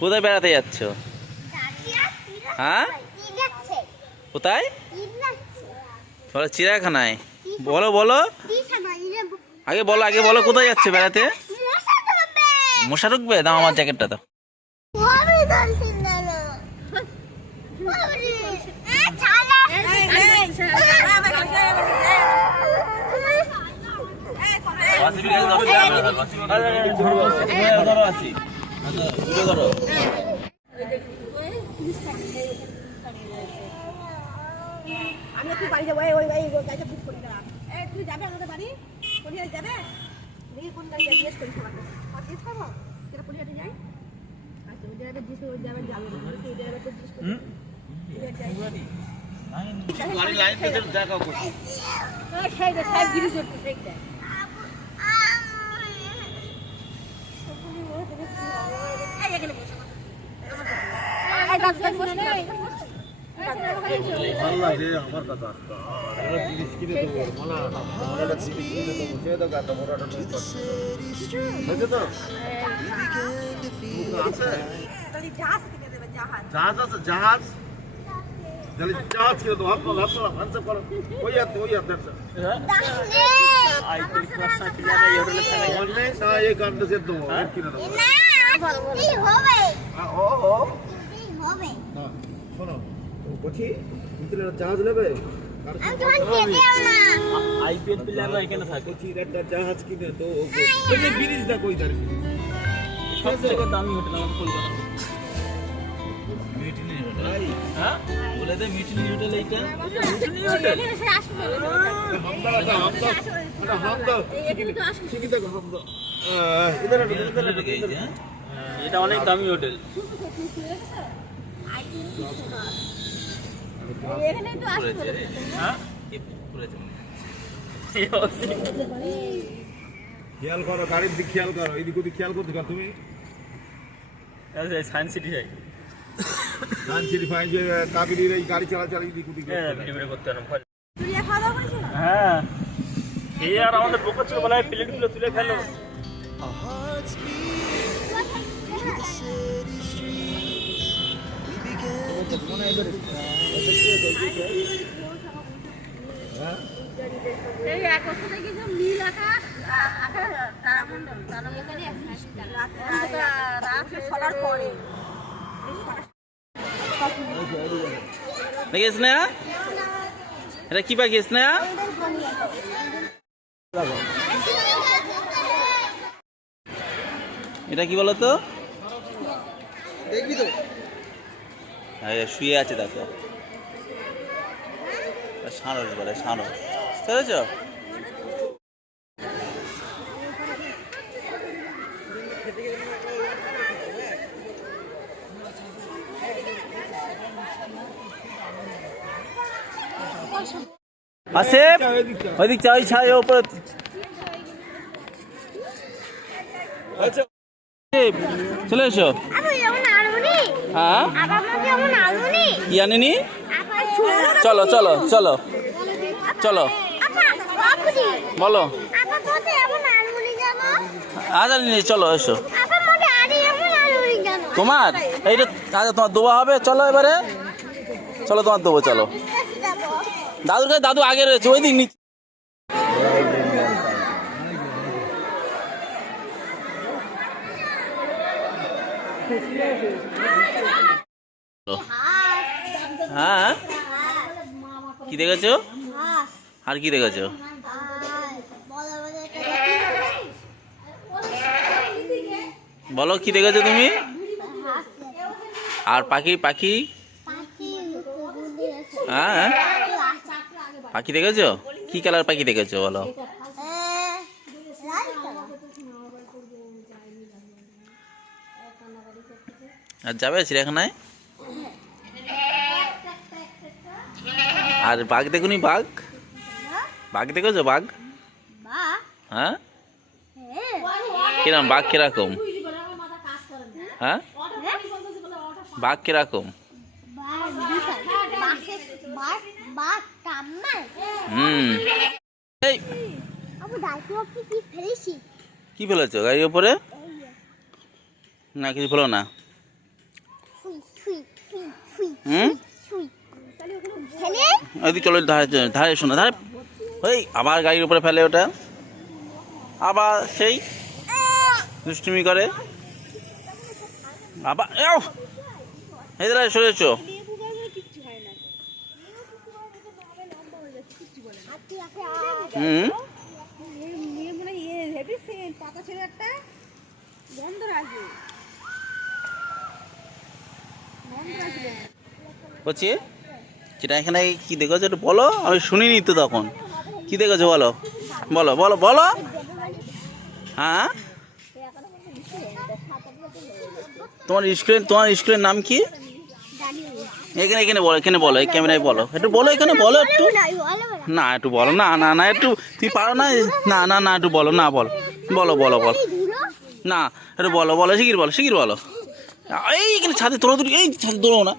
কোথায় বেড়াতে যাচ্ছ? হ্যাঁ, কোথায়? বলো চিড়িয়াখানায়। বলো বলো আগে বলো, আগে বলো কোথায় যাচ্ছে বেড়াতে? মশা ঢুকবে? দাও আমার জ্যাকেটটা দাও। আমি একটু বাড়ি যাবো, ওই গাড়িটা বুক করে দিলাম। তুই যাবে আমাদের বাড়ি? পরিহারে যাবে? দেখি কোন গাড়িটা জিজ্ঞেস করি সবাইকে। জিজ্ঞেস করবো সেটা পরিহারে যাই। আচ্ছা, ওই জায়গাটা জিজ্ঞেস করে যাবে, যাবে না ওই জায়গাটা জিজ্ঞেস করবো। গাড়ি লাইন থেকে দেখা করছি। সেই যে সাহেব গিরি চড়তে দেখতে। এখানে বসে আল্লাহ রে আমার কথা আমরা জিনিস কিনে দেবো মালা আমরা জিনিস কিনে দেবো সে তো গাতা মোড়াটা নয় বুঝছো তো আছে তাহলে জাহাজ কিনে দেবে, জাহাজ। জাহাজ আছে জাহাজ তাহলে জাহাজ কিনে দেবো হাত হাত করো ওই হাত আই টেক ক্লাস সাথে যাবে ইউরোলে ফেলে বললে না এই গানটা সে দেবো এর কিনে দেবো না শোনো বলছি তুমি জাহাজ নেবে আইপিএল প্লেয়াররা এখানে থাকে। বলছি একটা জাহাজ কিনে তো ওই যে ব্রিজটা কই তার সবথেকে দামি হোটেল আমাদের কলকাতা। Mutiny hotel. হ্যাঁ বলে দে মিটিনি হোটেল এইটা। মিটিনি হোটেল এটা অনেক দামি হোটেল। এখানেই তো আসবে। হ্যাঁ খেয়াল করো গাড়ির দিক খেয়াল করো এইদিক ওদিক খেয়াল করতে পারো তুমি সায়েন্স সিটি যাই ধান সিটি ফাইন যে কাবিরির এই গাড়ি চালাচালি এইদিক ওদিক করতে হবে। তুই খাওয়া দাওয়া করেছিস? হ্যাঁ এই আর আমাদের বোকা ছিল বলে প্লেটগুলো তুলে ফেলো। এই এক বছর থেকে যে নীল আকাশ, তারামণ্ডল, তারামণ্ডলে রাত সবার পরে দেখিস না এটা কি পাখিস না? এটা কি বলতো? দেখবি তো শুয়ে আছে দেখো। সাঁড়স বলে সাঁড়স বুঝতে আসিফ ওইদিক চা ওই ছায় উপরে চলে এসো। হ্যাঁ কি আনেনি? চলো চলো চলো চলো বলো আদানি চলো এসো। তোমার এইটা আচ্ছা তোমার দোয়া হবে। চলো এবারে চলো তোমার দেবো। চলো দাদুর কাছে দাদু আগে রয়েছে ওই দিক নিচে। হ্যাঁ কি দেখেছো? আর কি দেখেছো? বলো কি দেখেছো তুমি? আর পাখি পাখি হ্যাঁ পাখি দেখেছো? কি কালার পাখি দেখেছো বলো? আর যাবে চিড়িয়াখানায়? আর বাঘ দেখুনি? বাঘ বাঘ দেখেছো? বাঘ হ্যাঁ কিরকম? বাঘ কিরকম? হ্যাঁ বাঘ কিরকম? কি ফেলেছো গাড়ির উপরে? না কিছু বলো না। হুম ওইদিকে চলো, ধারে ধারে শোনো, ধারে। ওই আবার গাড়ির উপরে ফেলে ওটা, আবার সেই দুষ্টুমি করে আবার। এই দাঁড়া সরেছ। হুম বলছি যেটা এখানে কি দেখেছো একটু বলো, আমি শুনিনি তো তখন। কি দেখেছো বলো, বলো বলো বলো। হ্যাঁ তোমার স্কুলের নাম কি? এখানে এখানে বলো, এখানে বলো, এই ক্যামেরায় বলো, একটু বলো, এখানে বলো একটু। না একটু বলো, না না না একটু তুমি পারো না, না না না একটু বলো, না বলো বলো বলো বলো, না একটু বলো বলো, শিগগির বলো। এই এখানে ছাদে তোলো দুটি, এই ছাদে দৌড়ো না,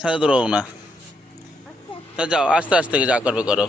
ছাদে দৌড়ো না। তা যাও আস্তে আস্তে যা করবে করো।